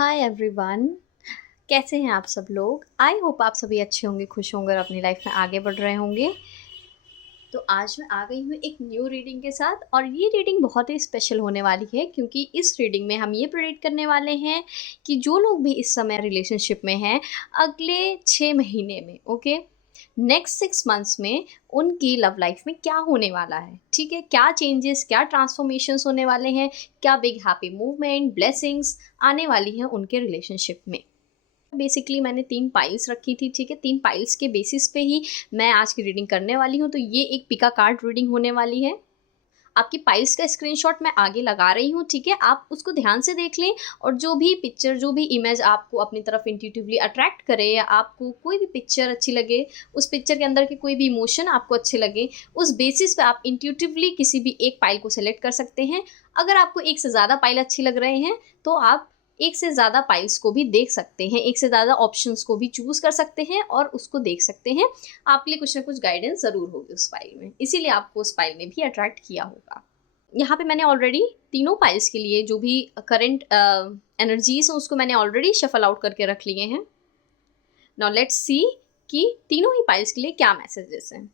Hi everyone. कैसे हैं आप सब लोग। आई होप आप सभी अच्छे होंगे, खुश होंगे और अपनी लाइफ में आगे बढ़ रहे होंगे। तो आज मैं आ गई हूँ एक न्यू रीडिंग के साथ और ये रीडिंग बहुत ही स्पेशल होने वाली है क्योंकि इस रीडिंग में हम ये प्रेडिक्ट करने वाले हैं कि जो लोग भी इस समय रिलेशनशिप में हैं अगले 6 महीने में नेक्स्ट 6 मंथ्स में उनकी लव लाइफ में क्या होने वाला है। ठीक है, क्या चेंजेस, क्या ट्रांसफॉर्मेशंस होने वाले हैं, क्या बिग हैप्पी मूवमेंट, ब्लेसिंग्स आने वाली हैं उनके रिलेशनशिप में। बेसिकली मैंने 3 पाइल्स रखी थी। ठीक है, 3 पाइल्स के बेसिस पे ही मैं आज की रीडिंग करने वाली हूँ। तो ये एक पिका कार्ड रीडिंग होने वाली है। आपकी पाइल्स का स्क्रीनशॉट मैं आगे लगा रही हूँ। ठीक है, आप उसको ध्यान से देख लें और जो भी पिक्चर, जो भी इमेज आपको अपनी तरफ इंट्यूटिवली अट्रैक्ट करे या आपको कोई भी पिक्चर अच्छी लगे, उस पिक्चर के अंदर के कोई भी इमोशन आपको अच्छे लगे, उस बेसिस पे आप इंट्यूटिवली किसी भी एक पाइल को सेलेक्ट कर सकते हैं। अगर आपको एक से ज़्यादा पाइल अच्छी लग रहे हैं तो आप एक से ज़्यादा पाइल्स को भी देख सकते हैं, एक से ज़्यादा ऑप्शंस को भी चूज़ कर सकते हैं और उसको देख सकते हैं। आपके लिए कुछ ना कुछ गाइडेंस ज़रूर होगी उस फाइल में, इसीलिए आपको उस फाइल ने भी अट्रैक्ट किया होगा। यहाँ पे मैंने ऑलरेडी तीनों पाइल्स के लिए जो भी करंट एनर्जीज हैं उसको मैंने ऑलरेडी शफल आउट करके रख लिए हैं। नाउ लेट्स सी कि तीनों ही पाइल्स के लिए क्या मैसेजेस हैं।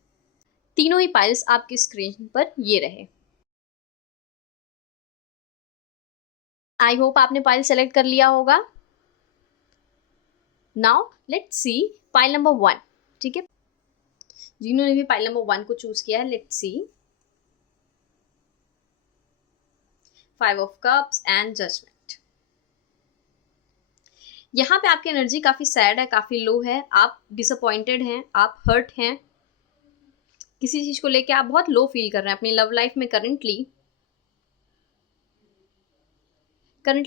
तीनों ही पाइल्स आपकी स्क्रीन पर ये रहे। आई होप आपने पाइल सेलेक्ट कर लिया होगा। Now let's see pile number 1। ठीक है, जिन्होंने भी पाइल नंबर 1 को चूज किया है, let's see 5 of cups and judgement. यहाँ पे आपकी एनर्जी काफी सैड है, काफी लो है, आप डिसअपॉइंटेड हैं, आप हर्ट हैं, किसी चीज को लेके आप बहुत लो फील कर रहे हैं अपनी लव लाइफ में। करंटली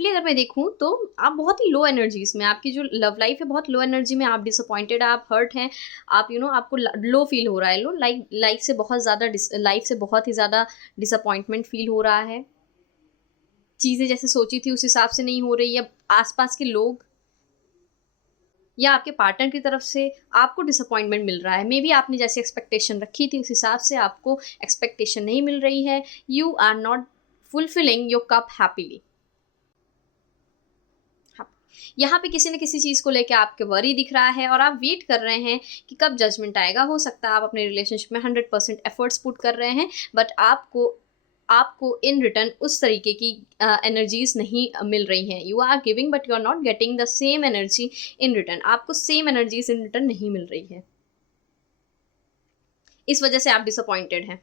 अगर मैं देखूं तो आप बहुत ही लो एनर्जीज में, आपकी जो लव लाइफ है बहुत लो एनर्जी में, आप डिसअपॉइंटेड, आप हर्ट हैं, आप आपको लो फील हो रहा है, लो लाइफ से बहुत ज़्यादा लाइफ से बहुत ही ज़्यादा डिसअपॉइंटमेंट फील हो रहा है। चीज़ें जैसे सोची थी उस हिसाब से नहीं हो रही, या आसपास के लोग या आपके पार्टनर की तरफ से आपको डिसअपॉइंटमेंट मिल रहा है। मे बी आपने जैसे एक्सपेक्टेशन रखी थी उस हिसाब से आपको एक्सपेक्टेशन नहीं मिल रही है। You are not fulfilling your cup happily. यहाँ पे किसी न किसी चीज़ को लेकर आपके वरी दिख रहा है और आप वेट कर रहे हैं कि कब जजमेंट आएगा। हो सकता है आप अपने रिलेशनशिप में 100% एफर्ट्स पुट कर रहे हैं, बट आपको आपको इन रिटर्न उस तरीके की एनर्जीज नहीं मिल रही हैं। You are giving but you are not getting the same energy in return. आपको सेम एनर्जीज इन रिटर्न नहीं मिल रही है, इस वजह से आप डिसअपॉइंटेड हैं।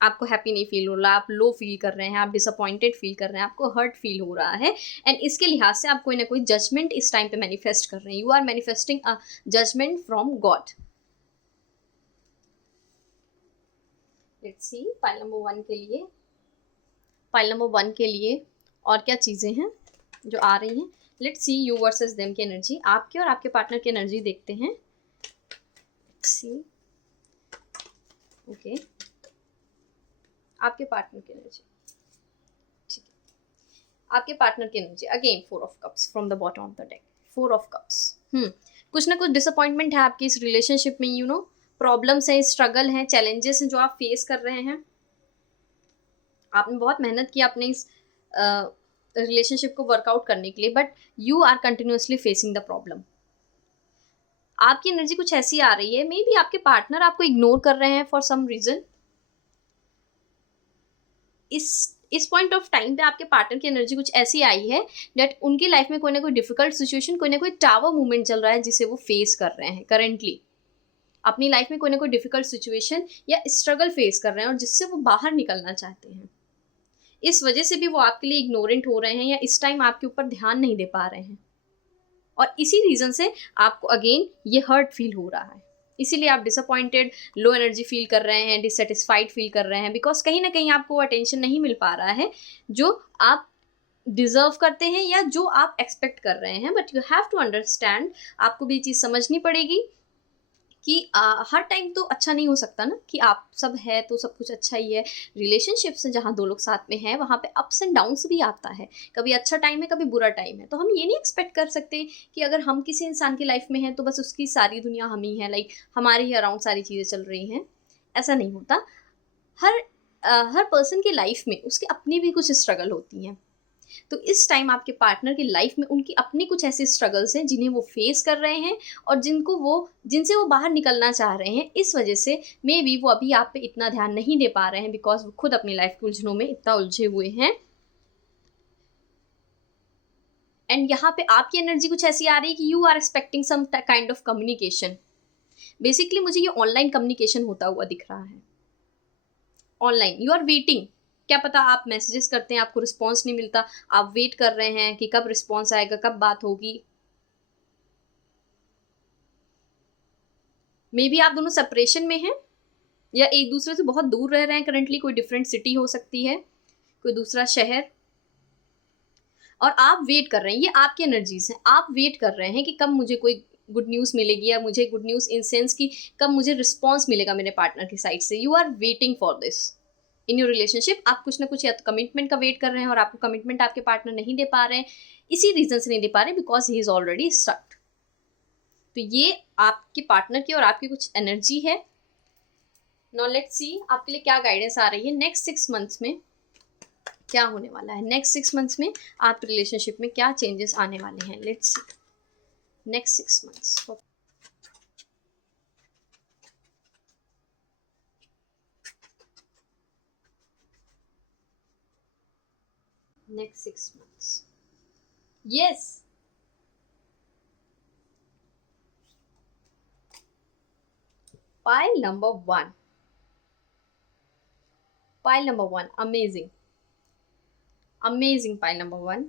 आपको हैप्पी नहीं फील हो रहा, आप लो फील कर रहे हैं, आप डिसअपॉइंटेड फील कर रहे हैं, आपको हर्ट फील हो रहा है। एंड इसके लिहाज से आप कोई ना कोई जजमेंट इस टाइम पे मैनिफेस्ट कर रहे हैं। You are manifesting a judgement from god. Let's see pile number 1 के लिए, पाइल नंबर 1 के लिए और क्या चीज़ें हैं जो आ रही हैं। Let's see you versus them की एनर्जी, आपके और आपके पार्टनर की एनर्जी देखते हैं। सी ओके, आपके पार्टनर की एनर्जी, ठीक है, आपके पार्टनर की energy again 4 of cups from the bottom of the deck. 4 of cups. कुछ ना कुछ डिसअपॉइंटमेंट है आपकी इस रिलेशनशिप में। प्रॉब्लम्स हैं, स्ट्रगल हैं, चैलेंजेस हैं जो आप फेस कर रहे हैं। आपने बहुत मेहनत की अपने इस रिलेशनशिप को वर्कआउट करने के लिए, but you are continuously facing the problem. आपकी एनर्जी कुछ ऐसी आ रही है, मे बी आपके पार्टनर आपको इग्नोर कर रहे हैं फॉर सम रीजन। इस पॉइंट ऑफ टाइम पे आपके पार्टनर की एनर्जी कुछ ऐसी आई है दैट उनकी लाइफ में कोई ना कोई डिफिकल्ट सिचुएशन, कोई ना कोई टावर मूवमेंट चल रहा है जिसे वो फेस कर रहे हैं करेंटली। अपनी लाइफ में कोई ना कोई डिफिकल्ट सिचुएशन या स्ट्रगल फेस कर रहे हैं और जिससे वो बाहर निकलना चाहते हैं। इस वजह से भी वो आपके लिए इग्नोरेंट हो रहे हैं या इस टाइम आपके ऊपर ध्यान नहीं दे पा रहे हैं, और इसी रीजन से आपको अगेन ये हर्ट फील हो रहा है। इसीलिए आप डिसअपॉइंटेड, लो एनर्जी फील कर रहे हैं, डिससेटिस्फाइड फील कर रहे हैं, बिकॉज कहीं ना कहीं आपको वो अटेंशन नहीं मिल पा रहा है जो आप डिजर्व करते हैं या जो आप एक्सपेक्ट कर रहे हैं। But you have to understand, आपको भी ये चीज़ समझनी पड़ेगी कि हर टाइम तो अच्छा नहीं हो सकता ना कि आप सब है तो सब कुछ अच्छा ही है। रिलेशनशिप से जहाँ दो लोग साथ में हैं वहाँ पे अप्स एंड डाउन्स भी आता है, कभी अच्छा टाइम है कभी बुरा टाइम है। तो हम ये नहीं एक्सपेक्ट कर सकते कि अगर हम किसी इंसान की लाइफ में हैं तो बस उसकी सारी दुनिया हम ही है, लाइक हमारे ही अराउंड सारी चीज़ें चल रही हैं। ऐसा नहीं होता। हर हर पर्सन की लाइफ में उसकी अपनी भी कुछ स्ट्रगल होती हैं। तो इस टाइम आपके पार्टनर की लाइफ में उनकी अपनी कुछ ऐसी स्ट्रगल्स हैं जिन्हें वो फेस कर रहे हैं और जिनसे वो बाहर निकलना चाह रहे हैं। इस वजह से मे बी वो अभी आप पे इतना ध्यान नहीं दे पा रहे हैं, बिकॉज वो खुद अपनी लाइफ की उलझनों में इतना उलझे हुए हैं। एंड यहाँ पे आपकी एनर्जी कुछ ऐसी आ रही है कि you are expecting some kind of communication. Basically मुझे ये ऑनलाइन कम्युनिकेशन होता हुआ दिख रहा है। ऑनलाइन यू आर वेटिंग, क्या पता आप मैसेजेस करते हैं, आपको रिस्पॉन्स नहीं मिलता, आप वेट कर रहे हैं कि कब रिस्पॉन्स आएगा, कब बात होगी। मे बी आप दोनों सेपरेशन में हैं या एक दूसरे से बहुत दूर रह रहे हैं करंटली, कोई डिफरेंट सिटी हो सकती है, कोई दूसरा शहर, और आप वेट कर रहे हैं। ये आपकी एनर्जीज हैं, आप वेट कर रहे हैं कि कब मुझे कोई गुड न्यूज़ मिलेगी, या मुझे गुड न्यूज़ इन सेंस कि कब मुझे रिस्पॉन्स मिलेगा मेरे पार्टनर की साइड से। You are waiting for this in your relationship. आप कुछ ना कुछ या तो कमिटमेंट का वेट कर रहे हैं और आपको कमिटमेंट आपके पार्टनर नहीं दे पा रहे हैं, इसी रीजन से नहीं दे पा रहे because he is already stuck. तो ये आपके पार्टनर की और आपकी कुछ एनर्जी है। नाउ लेट्स सी आपके लिए क्या गाइडेंस आ रही है नेक्स्ट 6 मंथ्स में, क्या होने वाला है नेक्स्ट 6 मंथ्स में, आपके रिलेशनशिप में क्या चेंजेस आने वाले हैं। Let's see next 6 months. Next 6 months, yes. Pile number 1. Pile number 1. Amazing. Amazing pile number 1.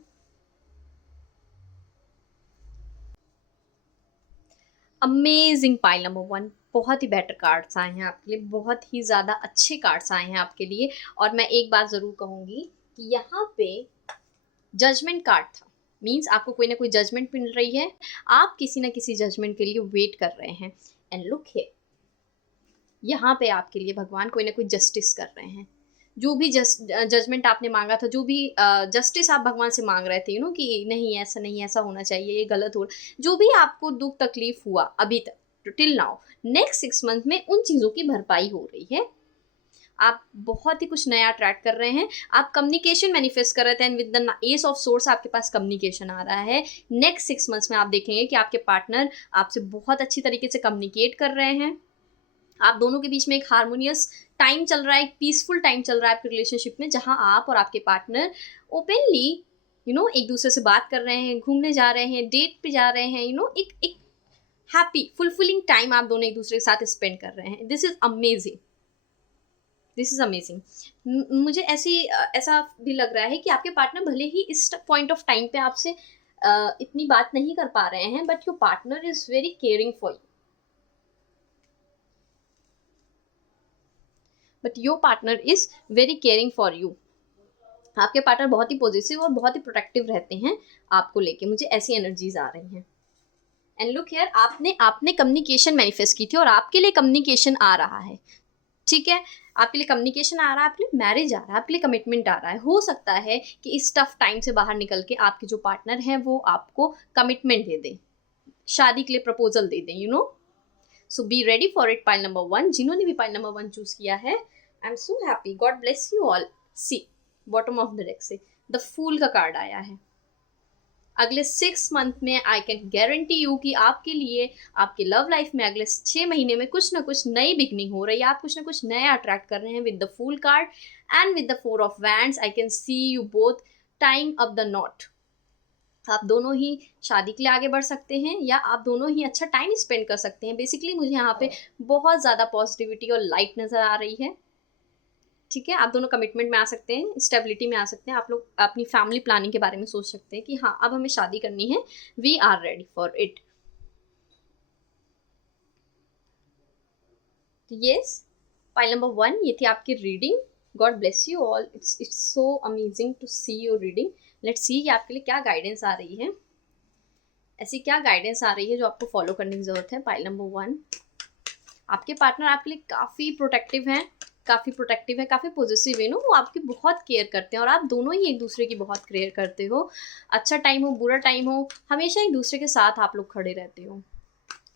Amazing pile number 1. बहुत ही बेटर कार्ड्स आए हैं आपके लिए, बहुत ही ज़्यादा अच्छे कार्ड्स आए हैं आपके लिए। और मैं एक बात ज़रूर कहूँगी कि यहाँ पे जजमेंट कार्ड था, मीन्स आपको कोई ना कोई जजमेंट मिल रही है, आप किसी ना किसी जजमेंट के लिए वेट कर रहे हैं। एंड लुक हियर, यहाँ पे आपके लिए भगवान कोई ना कोई जस्टिस कर रहे हैं। जो भी जजमेंट आपने मांगा था, जो भी जस्टिस आप भगवान से मांग रहे थे, कि नहीं ऐसा नहीं, ऐसा होना चाहिए, ये गलत हो, जो भी आपको दुख तकलीफ हुआ अभी तक टिल नाउ, नेक्स्ट 6 मंथ में उन चीज़ों की भरपाई हो रही है। आप बहुत ही कुछ नया अट्रैक्ट कर रहे हैं, आप कम्युनिकेशन मैनिफेस्ट कर रहे थे, and with the S of source आपके पास कम्युनिकेशन आ रहा है। नेक्स्ट 6 मंथ्स में आप देखेंगे कि आपके पार्टनर आपसे बहुत अच्छी तरीके से कम्युनिकेट कर रहे हैं। आप दोनों के बीच में एक हार्मोनियस टाइम चल रहा है, एक पीसफुल टाइम चल रहा है आपके रिलेशनशिप में, जहां आप और आपके पार्टनर ओपनली एक दूसरे से बात कर रहे हैं, घूमने जा रहे हैं, डेट पे जा रहे हैं, एक हैप्पी फुलफिलिंग टाइम आप दोनों एक दूसरे के साथ स्पेंड कर रहे हैं। This is amazing, this is amazing. मुझे ऐसा भी लग रहा है कि आपके पार्टनर भले ही इस पॉइंट ऑफ टाइम पे आपसे इतनी बात नहीं कर पा रहे हैं, but your partner is very caring for you. But your partner is very caring for you. आपके पार्टनर बहुत ही पॉजिटिव और बहुत ही प्रोटेक्टिव रहते हैं आपको लेके, मुझे ऐसी एनर्जीज आ रही हैं। एंड लुक हियर, आपने कम्युनिकेशन मैनिफेस्ट की थी और आपके लिए कम्युनिकेशन आ रहा है, ठीक है। आपके लिए कम्युनिकेशन आ रहा है, आपके लिए मैरिज आ रहा है, आपके लिए कमिटमेंट आ रहा है। हो सकता है कि इस टफ टाइम से बाहर निकल के आपके जो पार्टनर हैं वो आपको कमिटमेंट दे दें, शादी के लिए प्रपोजल दे दें, so be ready for it. Pile number 1, जिन्होंने भी पाइल नंबर 1 चूज किया है, I am so happy, God bless you all. See bottom of the deck से द फूल का कार्ड आया है। अगले 6 मंथ में आई कैन गारंटी यू कि आपके लिए आपके लव लाइफ में अगले 6 महीने में कुछ ना कुछ नई बिगनिंग हो रही है। आप कुछ ना कुछ नया अट्रैक्ट कर रहे हैं with the fool card and with the 4 of wands. I can see you both tying up the knot. आप दोनों ही शादी के लिए आगे बढ़ सकते हैं या आप दोनों ही अच्छा टाइम स्पेंड कर सकते हैं। बेसिकली मुझे यहाँ पे बहुत ज़्यादा पॉजिटिविटी और लाइट नज़र आ रही है, ठीक है। आप दोनों कमिटमेंट में आ सकते हैं, स्टेबिलिटी में आ सकते हैं। आप लोग अपनी फैमिली प्लानिंग के बारे में सोच सकते हैं कि हाँ अब हमें शादी करनी है, we are ready for it. Yes, pile number 1 ये थी आपकी reading. God bless you all, it's so amazing to see your reading. Let's see कि आपके लिए क्या गाइडेंस आ रही है, ऐसी क्या गाइडेंस आ रही है जो आपको फॉलो करने की जरूरत है। पाइल नंबर 1, आपके पार्टनर आपके लिए काफ़ी प्रोटेक्टिव है, काफ़ी पॉजिटिव है, वो आपकी बहुत केयर करते हैं और आप दोनों ही एक दूसरे की बहुत केयर करते हो। अच्छा टाइम हो, बुरा टाइम हो, हमेशा एक दूसरे के साथ आप लोग खड़े रहते हो।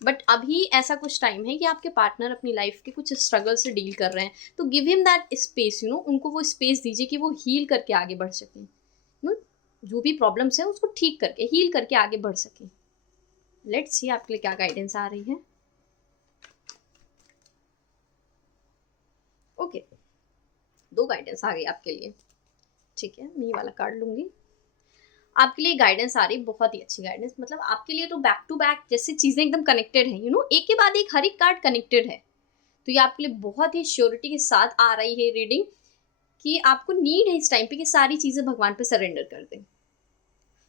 बट अभी ऐसा कुछ टाइम है कि आपके पार्टनर अपनी लाइफ के कुछ स्ट्रगल से डील कर रहे हैं, तो गिव हिम दैट स्पेस, उनको वो स्पेस दीजिए कि वो हील करके आगे बढ़ सकें। जो भी प्रॉब्लम्स है उसको ठीक करके, हील करके आगे बढ़ सके। लेट्स सी आपके लिए क्या गाइडेंस आ रही है। ओके, 2 गाइडेंस आ गई आपके लिए। ठीक है, मैं ये वाला कार्ड लूंगी। आपके लिए गाइडेंस आ रही, बहुत ही अच्छी गाइडेंस। मतलब आपके लिए तो बैक टू बैक जैसे चीजें एकदम कनेक्टेड है, एक के बाद एक हर एक कार्ड कनेक्टेड है। तो ये आपके लिए बहुत ही श्योरिटी के साथ आ रही है रीडिंग कि आपको नीड है इस टाइम पे कि सारी चीजें भगवान पे सरेंडर कर दें।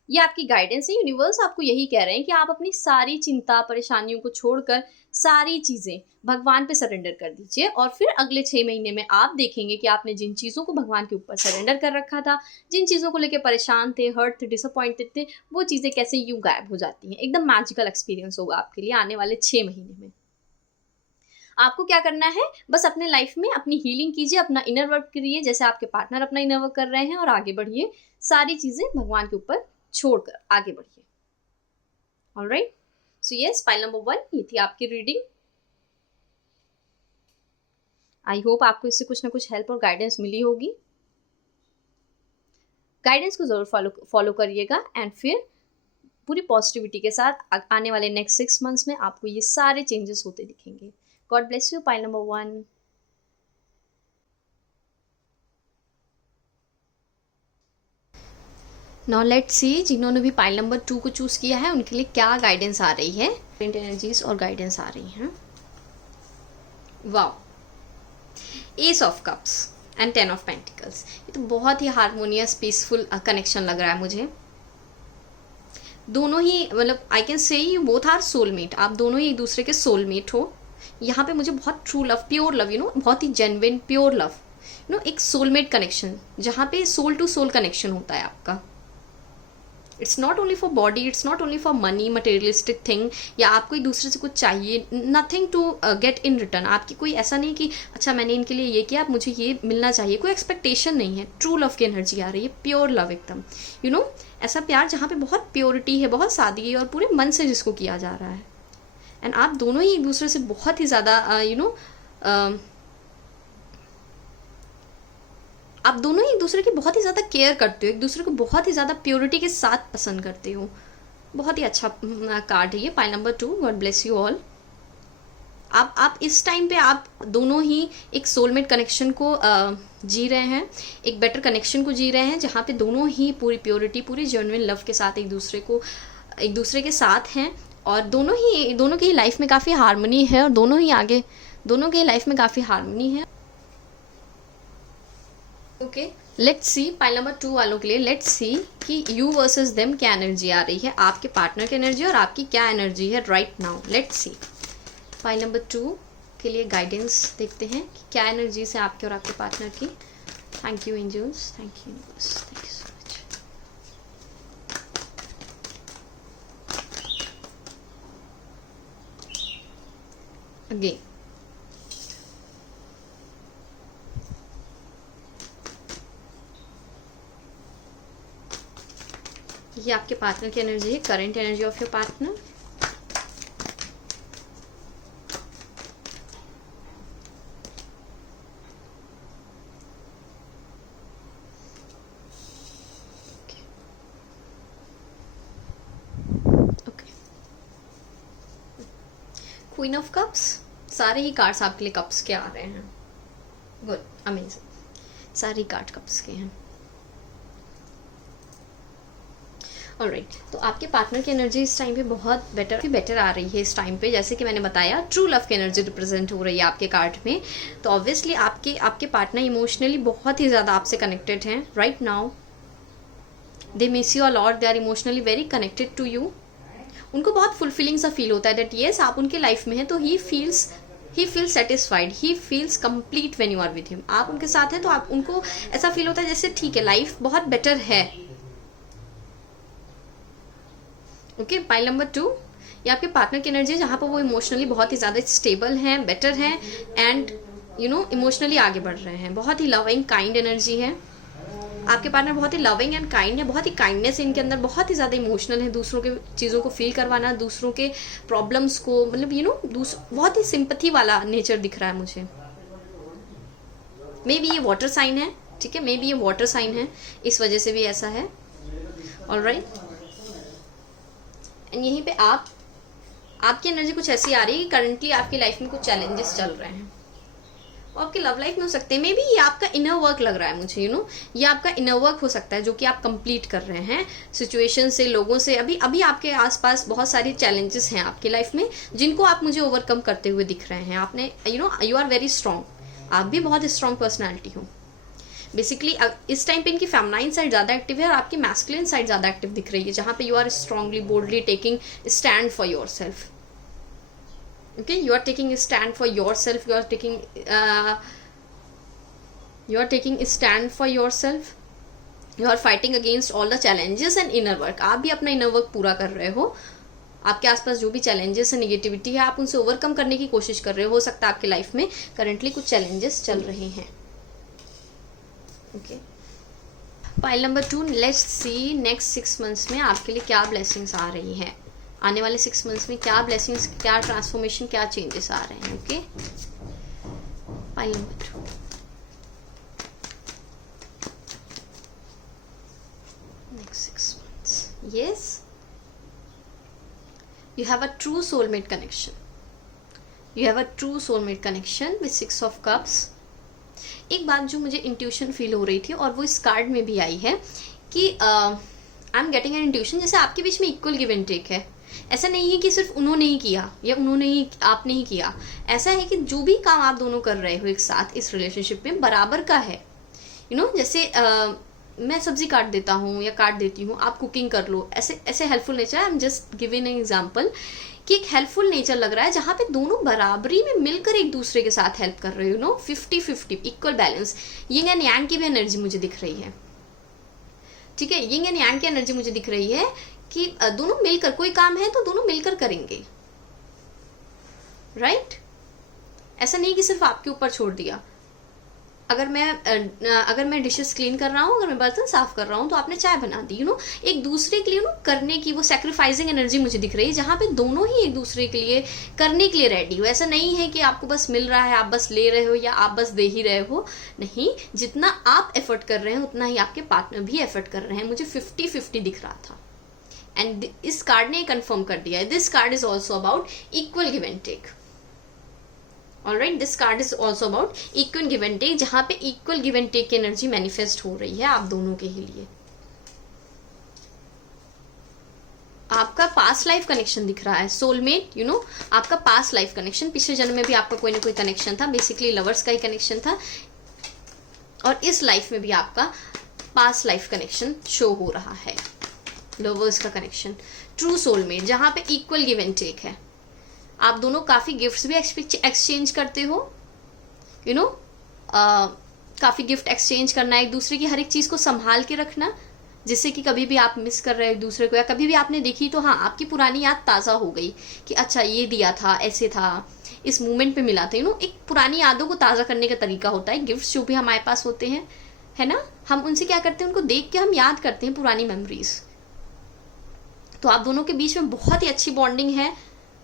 ये आपकी गाइडेंस है, यूनिवर्स आपको यही कह रहे हैं कि आप अपनी सारी चिंता परेशानियों को छोड़कर सारी चीजें भगवान पे सरेंडर कर दीजिए। और फिर अगले 6 महीने में आप देखेंगे कि आपने जिन चीजों को भगवान के ऊपर सरेंडर कर रखा था, जिन चीजों को लेकर परेशान थे, हर्ट थे, डिसअपॉइंटेड थे, वो चीजें कैसे यूं गायब हो जाती हैं। एकदम मैजिकल एक्सपीरियंस होगा आपके लिए आने वाले 6 महीने में। आपको क्या करना है, बस अपने लाइफ में अपनी हीलिंग कीजिए, अपना इनर वर्क करिए जैसे आपके पार्टनर अपना इनर वर्क कर रहे हैं, और आगे बढ़िए। सारी चीजें भगवान के ऊपर छोड़कर आगे बढ़िए। Alright, so yes, pile number 1 ये थी आपकी रीडिंग। आई होप आपको इससे कुछ ना कुछ हेल्प और गाइडेंस मिली होगी। गाइडेंस को जरूर फॉलो करिएगा, एंड फिर पूरी पॉजिटिविटी के साथ आने वाले नेक्स्ट 6 मंथ्स में आपको ये सारे चेंजेस होते दिखेंगे। God bless you. Pile number 1। Now let's सी जिन्होंने भी पाइल नंबर 2 को चूज किया है उनके लिए क्या गाइडेंस आ रही है, एनर्जीज और गाइडेंस आ रही हैं। Wow, S of cups and 10 of pentacles. ये तो बहुत ही हारमोनियस पीसफुल कनेक्शन लग रहा है मुझे। दोनों ही मतलब I can say you both are soulmate. आप दोनों ही एक दूसरे के सोलमेट हो। यहाँ पे मुझे बहुत ट्रू लव, प्योर लव, बहुत ही जेन्युइन प्योर लव, एक सोलमेट कनेक्शन जहाँ पे सोल टू सोल कनेक्शन होता है आपका। It's not only for body, it's not only for money, materialistic thing, या आपको एक दूसरे से कुछ चाहिए, nothing to get in return. आपकी कोई ऐसा नहीं कि अच्छा मैंने इनके लिए ये किया, मुझे ये मिलना चाहिए, कोई एक्सपेक्टेशन नहीं है। ट्रू लव की एनर्जी आ रही है, प्योर लव एकदम, ऐसा प्यार जहाँ पे बहुत प्योरिटी है, बहुत सादगी है, और पूरे मन से जिसको किया जा रहा है। एंड आप दोनों ही एक दूसरे से बहुत ही ज़्यादा आप दोनों ही एक दूसरे की बहुत ही ज़्यादा केयर करते हो, एक दूसरे को बहुत ही ज़्यादा प्योरिटी के साथ पसंद करते हो। बहुत ही अच्छा कार्ड है ये, pile number 2। God bless you all. आप इस टाइम पे आप दोनों ही एक सोलमेट कनेक्शन को जी रहे हैं, एक बेटर कनेक्शन को जी रहे हैं, जहाँ पे दोनों ही पूरी प्योरिटी, पूरी जेन्युइन लव के साथ एक दूसरे के साथ हैं, और दोनों की लाइफ में काफ़ी हार्मनी है, और दोनों की लाइफ में काफ़ी हार्मनी है। Okay, let's see pile number 2 वालों के लिए, लेट्स सी कि यू वर्सेस देम क्या एनर्जी आ रही है, आपके पार्टनर की एनर्जी और आपकी क्या एनर्जी है right now. Let's see pile number 2 के लिए गाइडेंस देखते हैं कि क्या एनर्जी है आपके और आपके पार्टनर की। Thank you angels, thank you universe, thank you so much. Again ये आपके पार्टनर की एनर्जी है, current energy of your partner. Okay, queen of cups. सारे ही कार्ड्स आपके लिए कप्स के आ रहे हैं। गुड, अमेजिंग, सारे कार्ड कप्स के हैं। ऑलराइट, तो आपके पार्टनर की एनर्जी इस टाइम पे बहुत बेटर आ रही है इस टाइम पे। जैसे कि मैंने बताया, ट्रू लव की एनर्जी रिप्रेजेंट हो रही है आपके कार्ड में। तो ऑब्वियसली आपके पार्टनर इमोशनली बहुत ही ज़्यादा आपसे कनेक्टेड हैं right now. They miss you a lot, they are emotionally very connected to you. उनको बहुत फुलफिलिंग सा फील होता है दैट येस आप उनके लाइफ में हैं, तो he feels satisfied, he feels complete when you are with him. आप उनके साथ हैं तो आप उनको ऐसा फील होता है जैसे ठीक है, लाइफ बहुत बेटर है। ओके, पाइल नंबर 2 ये आपके पार्टनर की एनर्जी है, जहाँ पर वो इमोशनली बहुत ही ज़्यादा स्टेबल हैं, बेटर हैं, एंड इमोशनली आगे बढ़ रहे हैं। बहुत ही लविंग काइंड एनर्जी है। आपके पार्टनर बहुत ही लविंग एंड काइंड है, बहुत ही काइंडनेस है इनके अंदर, बहुत ही ज़्यादा इमोशनल है, दूसरों के चीज़ों को फील करवाना, दूसरों के प्रॉब्लम्स को, मतलब बहुत ही सिंपथी वाला नेचर दिख रहा है मुझे। मे बी ये वाटर साइन है, ठीक है, मे बी ये वाटर साइन है, इस वजह से भी ऐसा है। ऑलराइट। एंड यहीं पे आपकी एनर्जी कुछ ऐसी आ रही है कि करंटली आपकी लाइफ में कुछ चैलेंजेस चल रहे हैं, और आपकी लव लाइफ में हो सकते हैं। मे बी ये आपका इनर वर्क लग रहा है मुझे, ये आपका इनर वर्क हो सकता है जो कि आप कंप्लीट कर रहे हैं सिचुएशन से, लोगों से। अभी आपके आसपास बहुत सारी चैलेंजेस हैं आपकी लाइफ में जिनको आप मुझे ओवरकम करते हुए दिख रहे हैं। आपने यू आर वेरी स्ट्रांग, आप भी बहुत स्ट्रांग पर्सनैलिटी हो। बेसिकली इस टाइम पे इनकी फेमिनाइन साइड ज़्यादा एक्टिव है और आपकी मैस्कुलिन साइड ज़्यादा एक्टिव दिख रही है, जहाँ पे you are strongly boldly taking stand for your Okay, you are taking a stand for yourself. You are taking a stand for yourself. You are fighting against all the challenges and inner work. आप भी अपना inner work पूरा कर रहे हो। आपके आसपास जो भी challenges है, नेगेटिविटी है, आप उनसे ओवरकम करने की कोशिश कर रहे हो सकता है आपकी लाइफ में करंटली कुछ challenges चल रहे हैं। Okay, pile number 2, let's see next 6 months में आपके लिए क्या ब्लेसिंग्स आ रही है। आने वाले 6 मंथ्स में क्या ब्लेसिंग्स, क्या ट्रांसफॉर्मेशन, क्या चेंजेस आ रहे हैं। Okay, pile number 2, next 6 months. Yes, you have a true soulmate connection. You have a true soulmate connection with 6 of cups. एक बात जो मुझे इंट्यूशन फील हो रही थी और वो इस कार्ड में भी आई है कि I am getting an intuition, जैसे आपके बीच में इक्वल गिव एंड टेक है। ऐसा नहीं है कि सिर्फ उन्होंने ही किया या आपने ही किया। ऐसा है कि जो भी काम आप दोनों कर रहे हो एक साथ इस रिलेशनशिप में बराबर का है। जैसे मैं सब्जी काट देता हूँ या काट देती हूँ, आप कुकिंग कर लो, ऐसे helpful nature. I am just giving an example कि एक हेल्पफुल नेचर लग रहा है जहाँ पे दोनों बराबरी में मिलकर एक दूसरे के साथ हेल्प कर रहे हो। 50-50 equal balance. Yin and yang की भी एनर्जी मुझे दिख रही है। ठीक है, यिंग एंड यांग की एनर्जी मुझे दिख रही है कि दोनों मिलकर, कोई काम है तो दोनों मिलकर करेंगे। राइट? ऐसा नहीं कि सिर्फ आपके ऊपर छोड़ दिया। अगर मैं डिशेस क्लीन कर रहा हूँ, अगर मैं बर्तन साफ कर रहा हूँ, तो आपने चाय बना दी। एक दूसरे के लिए करने की वो सैक्रिफाइसिंग एनर्जी मुझे दिख रही है, जहाँ पे दोनों ही एक दूसरे के लिए करने के लिए रेडी हो। ऐसा नहीं है कि आपको बस मिल रहा है, आप बस ले रहे हो या आप बस दे ही रहे हो। नहीं, जितना आप एफर्ट कर रहे हैं उतना ही आपके पार्टनर भी एफर्ट कर रहे हैं। मुझे 50-50 दिख रहा था एंड इस कार्ड ने कंफर्म कर दिया है। This card is also about equal give and take. Alright, this card is also about equal give and take, जहां पे इक्वल गिव एंड टेक की एनर्जी मैनिफेस्ट हो रही है आप दोनों के ही लिए। आपका पास्ट लाइफ कनेक्शन दिख रहा है, सोलमेट। आपका पास्ट लाइफ कनेक्शन, पिछले जन्म में भी आपका कोई ना कोई कनेक्शन था, बेसिकली लवर्स का ही कनेक्शन था, और इस लाइफ में भी आपका पास्ट लाइफ कनेक्शन शो हो रहा है, लवर्स का कनेक्शन, ट्रू सोलमेट, जहां पे इक्वल गिव एंड टेक है। आप दोनों काफी गिफ्ट्स भी एक्सचेंज करते हो। काफी गिफ्ट एक्सचेंज करना, एक दूसरे की हर एक चीज को संभाल के रखना, जिससे कि कभी भी आप मिस कर रहे हो एक दूसरे को, या कभी भी आपने देखी तो हाँ, आपकी पुरानी याद ताज़ा हो गई कि अच्छा ये दिया था, ऐसे था, इस मोमेंट पे मिला था। एक पुरानी यादों को ताज़ा करने का तरीका होता है गिफ्ट्स जो भी हमारे पास होते हैं, है ना। हम उनसे क्या करते हैं, उनको देख के हम याद करते हैं पुरानी मेमोरीज। तो आप दोनों के बीच में बहुत ही अच्छी बॉन्डिंग है,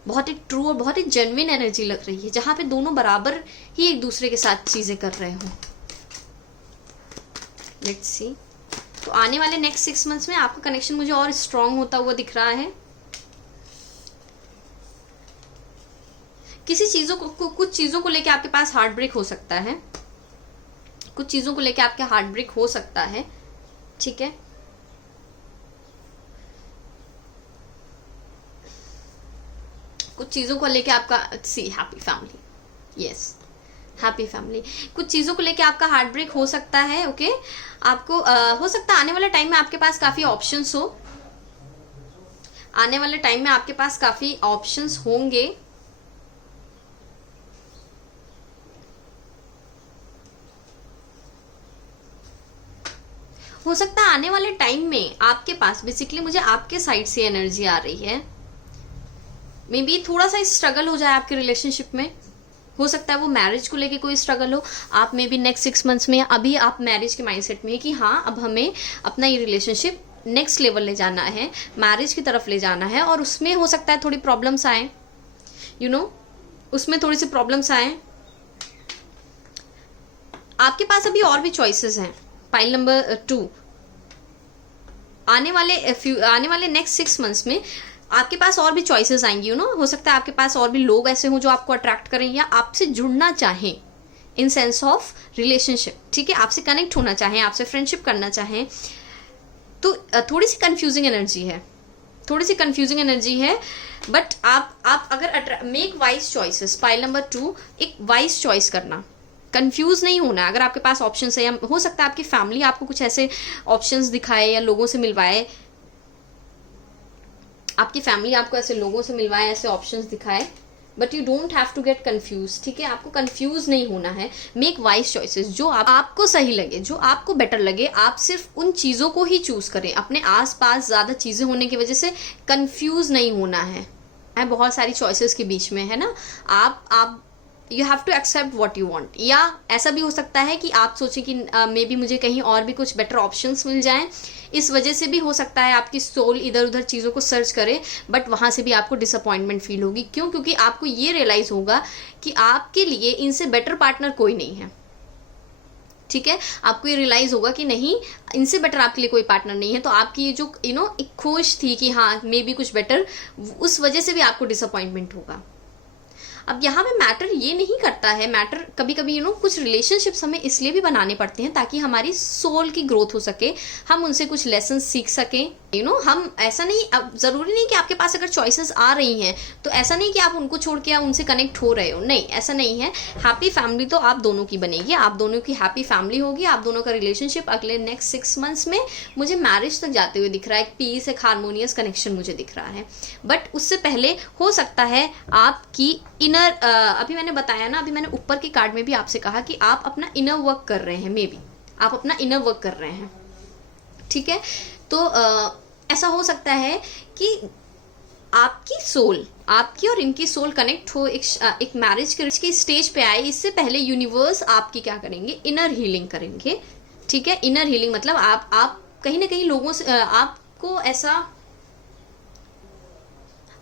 बहुत ही ट्रू और बहुत ही जेन्युइन एनर्जी लग रही है, जहाँ पे दोनों बराबर ही एक दूसरे के साथ चीज़ें कर रहे हो। लेट्स सी, तो आने वाले नेक्स्ट 6 मंथ्स में आपका कनेक्शन मुझे और स्ट्रांग होता हुआ दिख रहा है। किसी चीज़ों को कुछ चीज़ों को लेके आपके पास हार्ट ब्रेक हो सकता है, कुछ चीज़ों को लेके आपके हार्ट ब्रेक हो सकता है। ठीक है, कुछ चीज़ों को लेके आपका happy family, yes, happy family, कुछ चीज़ों को लेके आपका हार्ट ब्रेक हो सकता है। ओके, आपको हो सकता है आने वाले टाइम में आपके पास काफ़ी ऑप्शंस हो, आने वाले टाइम में आपके पास काफ़ी ऑप्शंस होंगे। हो सकता है आने वाले टाइम में आपके पास, बेसिकली मुझे आपके साइड से एनर्जी आ रही है, मे बी थोड़ा सा स्ट्रगल हो जाए आपके रिलेशनशिप में। हो सकता है वो मैरिज को लेके कोई स्ट्रगल हो। आप मे बी नेक्स्ट 6 मंथ्स में, अभी आप मैरिज के माइंडसेट में है कि हाँ, अब हमें अपना ये रिलेशनशिप नेक्स्ट लेवल ले जाना है, मैरिज की तरफ ले जाना है, और उसमें हो सकता है थोड़ी प्रॉब्लम्स आए, उसमें थोड़ी सी प्रॉब्लम्स आए। आपके पास अभी और भी चॉइसेस हैं। पाइल नंबर 2, आने वाले नेक्स्ट 6 मंथ्स में आपके पास और भी चॉइसेस आएंगी, हो सकता है आपके पास और भी लोग ऐसे हों जो आपको अट्रैक्ट करें या आपसे जुड़ना चाहें इन सेंस ऑफ रिलेशनशिप, ठीक है, आपसे कनेक्ट होना चाहें, आपसे फ्रेंडशिप करना चाहें। तो थोड़ी सी कंफ्यूजिंग एनर्जी है, बट आप अगर make wise choices, pile number 2, एक वाइज चॉइस करना, कंफ्यूज नहीं होना। अगर आपके पास ऑप्शन है, या हो सकता है आपकी फैमिली आपको कुछ ऐसे ऑप्शंस दिखाए या लोगों से मिलवाए, आपकी फैमिली आपको ऐसे लोगों से मिलवाए, ऐसे ऑप्शंस दिखाए, but you don't have to get confuse, ठीक है, आपको कंफ्यूज नहीं होना है। मेक वाइज चॉइसेस, जो आपको सही लगे, जो आपको बेटर लगे, आप सिर्फ उन चीज़ों को ही चूज करें। अपने आसपास ज़्यादा चीज़ें होने की वजह से कंफ्यूज नहीं होना है बहुत सारी चॉइसेस के बीच में, है ना। आप you have to accept what you want. या ऐसा भी हो सकता है कि आप सोचें कि मे बी मुझे कहीं और भी कुछ बेटर ऑप्शंस मिल जाएं, इस वजह से भी हो सकता है आपकी सोल इधर उधर चीज़ों को सर्च करे, बट वहाँ से भी आपको डिसअपॉइंटमेंट फील होगी। क्यों? क्योंकि आपको ये रियलाइज़ होगा कि आपके लिए इनसे बेटर पार्टनर कोई नहीं है, ठीक है। आपको ये रियलाइज़ होगा कि नहीं, इनसे बेटर आपके लिए कोई पार्टनर नहीं है। तो आपकी ये जो एक खोज थी कि हाँ मे बी कुछ बेटर, उस वजह से भी आपको डिसअपॉइंटमेंट होगा। अब यहाँ पे मैटर ये नहीं करता है, मैटर कभी कभी कुछ रिलेशनशिप्स हमें इसलिए भी बनाने पड़ते हैं ताकि हमारी सोल की ग्रोथ हो सके, हम उनसे कुछ लेसन सीख सकें। हम ऐसा नहीं, अब ज़रूरी नहीं कि आपके पास अगर चॉइसेस आ रही हैं तो ऐसा नहीं कि आप उनको छोड़ के आप उनसे कनेक्ट हो रहे हो, नहीं, ऐसा नहीं है। हैप्पी फैमिली तो आप दोनों की बनेगी, आप दोनों की हैप्पी फैमिली होगी, आप दोनों का रिलेशनशिप अगले नेक्स्ट 6 मंथ्स में मुझे मैरिज तक जाते हुए दिख रहा है, एक पीस, एक हारमोनियस कनेक्शन मुझे दिख रहा है। बट उससे पहले हो सकता है आपकी इनर, अभी मैंने बताया ना, अभी मैंने ऊपर के कार्ड में भी आपसे कहा कि आप अपना इनर वर्क कर रहे हैं, मे बी आप अपना इनर वर्क कर रहे हैं, ठीक है। तो ऐसा हो सकता है कि आपकी सोल, आपकी और इनकी सोल कनेक्ट हो, एक मैरिज की स्टेज पे आए। इससे पहले यूनिवर्स आपकी क्या करेंगे, इनर हीलिंग करेंगे, ठीक है। इनर हीलिंग मतलब आप कहीं ना कहीं लोगों से आपको ऐसा,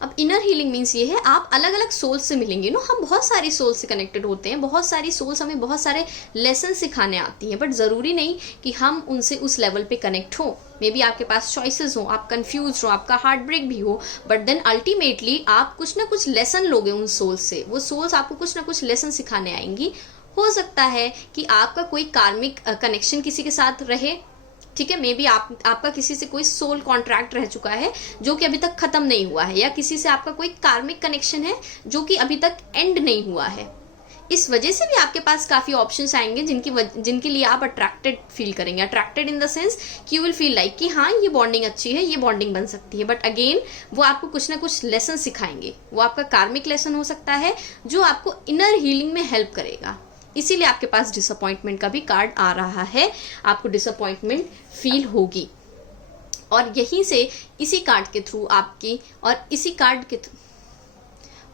अब इनर हीलिंग मीन्स ये है आप अलग अलग सोल्स से मिलेंगे। हम बहुत सारी सोल्स से कनेक्टेड होते हैं, बहुत सारी सोल्स हमें बहुत सारे लेसन सिखाने आती हैं, बट ज़रूरी नहीं कि हम उनसे उस लेवल पे कनेक्ट हो। मे बी आपके पास चॉइसेस हो, आप कंफ्यूज हो, आपका हार्ट ब्रेक भी हो, बट देन अल्टीमेटली आप कुछ ना कुछ लेसन लोगे उन सोल्स से, वो सोल्स आपको कुछ ना कुछ लेसन सिखाने आएंगी। हो सकता है कि आपका कोई कार्मिक कनेक्शन किसी के साथ रहे, ठीक है, मे बी आपका किसी से कोई सोल कॉन्ट्रैक्ट रह चुका है जो कि अभी तक खत्म नहीं हुआ है, या किसी से आपका कोई कार्मिक कनेक्शन है जो कि अभी तक एंड नहीं हुआ है। इस वजह से भी आपके पास काफ़ी ऑप्शंस आएंगे जिनके लिए आप अट्रैक्टेड फील करेंगे। अट्रैक्टेड इन द सेंस कि यू विल फील लाइक कि हाँ ये बॉन्डिंग अच्छी है, ये बॉन्डिंग बन सकती है, बट अगेन वो आपको कुछ ना कुछ लेसन सिखाएंगे। वो आपका कार्मिक लेसन हो सकता है जो आपको इनर हीलिंग में हेल्प करेगा। इसीलिए आपके पास डिसअपॉइंटमेंट का भी कार्ड आ रहा है, आपको डिसअपॉइंटमेंट फील होगी। और यहीं से इसी कार्ड के थ्रू आपकी, और इसी कार्ड के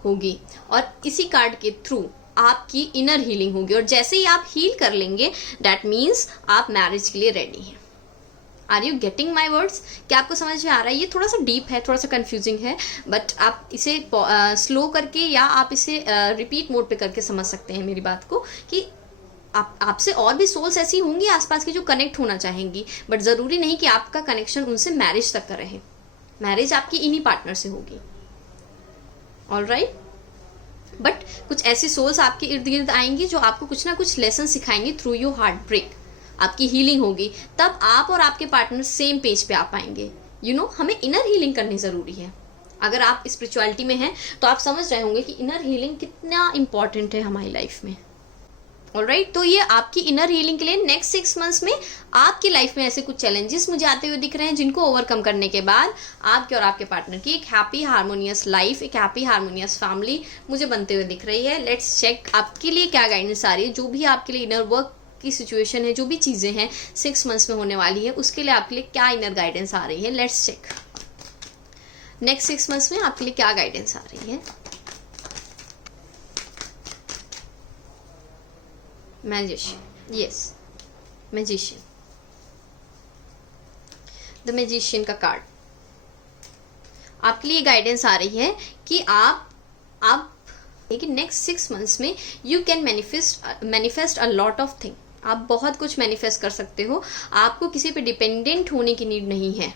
होगी, और इसी कार्ड के थ्रू आपकी इनर हीलिंग होगी। और जैसे ही आप हील कर लेंगे, दैट मीन्स आप मैरिज के लिए रेडी हैं। Are you getting my words? क्या आपको समझ में आ रहा है? ये थोड़ा सा डीप है, थोड़ा सा कंफ्यूजिंग है, बट आप इसे स्लो करके या आप इसे रिपीट मोड पे करके समझ सकते हैं मेरी बात को, कि आपसे और भी सोल्स ऐसी होंगी आसपास की जो कनेक्ट होना चाहेंगी, बट ज़रूरी नहीं कि आपका कनेक्शन उनसे मैरिज तक का रहे। मैरिज आपकी इन्हीं पार्टनर से होगी, ऑल राइट। बट कुछ ऐसी सोल्स आपके इर्द गिर्द आएंगी जो आपको कुछ ना कुछ लेसन सिखाएंगी थ्रू योर हार्ट ब्रेक। आपकी हीलिंग होगी, तब आप और आपके पार्टनर सेम पेज पे आ पाएंगे। हमें इनर हीलिंग करनी ज़रूरी है। अगर आप स्पिरिचुअलिटी में हैं तो आप समझ रहे होंगे कि इनर हीलिंग कितना इंपॉर्टेंट है हमारी लाइफ में, ऑलराइट। तो ये आपकी इनर हीलिंग के लिए नेक्स्ट 6 मंथ्स में आपकी लाइफ में ऐसे कुछ चैलेंजेस मुझे आते हुए दिख रहे हैं, जिनको ओवरकम करने के बाद आपके और आपके पार्टनर की एक हैप्पी हार्मोनियस लाइफ, एक हैप्पी हार्मोनियस फैमिली मुझे बनते हुए दिख रही है। लेट्स चेक आपके लिए क्या गाइडेंस आ रही है। जो भी आपके लिए इनर वर्क की सिचुएशन है, जो भी चीज़ें हैं 6 मंथ्स में होने वाली है, उसके लिए आपके लिए क्या इनर गाइडेंस आ रही है। लेट्स चेक नेक्स्ट 6 मंथ्स में आपके लिए क्या गाइडेंस आ रही है। Magician, yes, magician, the magician का कार्ड आपके लिए गाइडेंस आ रही है कि आप लेकिन नेक्स्ट 6 मंथ्स में you can manifest a lot of thing. आप बहुत कुछ मैनिफेस्ट कर सकते हो। आपको किसी पे डिपेंडेंट होने की नीड नहीं है।